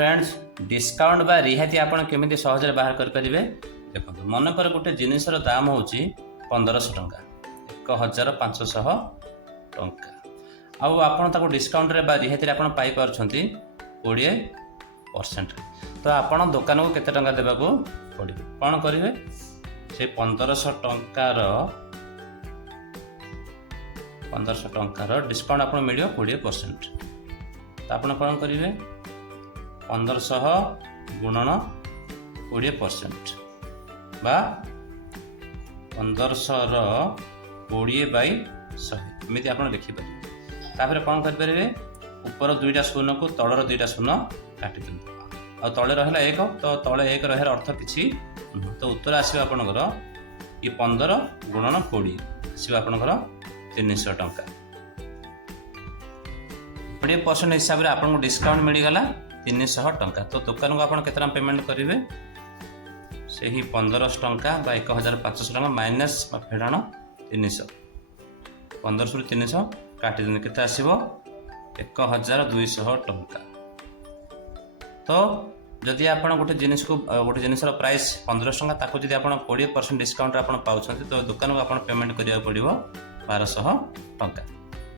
Friends discount बा रिहाती आपण केमिति सहजरे बाहर कर परिबे देखो मनकर गोटे जिनिसर दाम होची 1500 टंका 1500 टंका आउ आपण ताको डिस्काउंट रे बा रिहाती रे आपण पाई परछंती 20% तो आपण दुकान को केते टंका देबा को पड़िबे कोन करिवे से 1500 टंकार डिस्काउंट आपण मिलियो 20% तो आपण कोन करिवे 1500 गुणन 20% बा 1500 20/100 एमती आप लिखिपारे तापर कौन करेंगे ऊपर दुईटा शून्य को तलर दुईटा शून्य काटि दिखाँ आ तले रहा 1 तो तले 1 रहार अर्थ किसी तो उत्तर आसो आपणकर ये 15 गुणन 20 आसो आपणकर 300 टंका 20% हिसाब से आपको डिस्काउंट मिलगला 300 टंका तो दुकान को आप केतना पेमेंट करेंगे से ही 1500 टंका 1500 टंका माइनस फेड़ाण 300 1500 रु 300 काटि दिन केते आसीबो 1200 टंका तो जदि आपण गोटे जिनिस को गोटे जिनिसर प्राइस 1500 टंका ताको जदि आपण 20% डिस्काउंट आपण पाउछंती तो दुकान को आपण पेमेंट करिया पड़िबो 1200 टंका।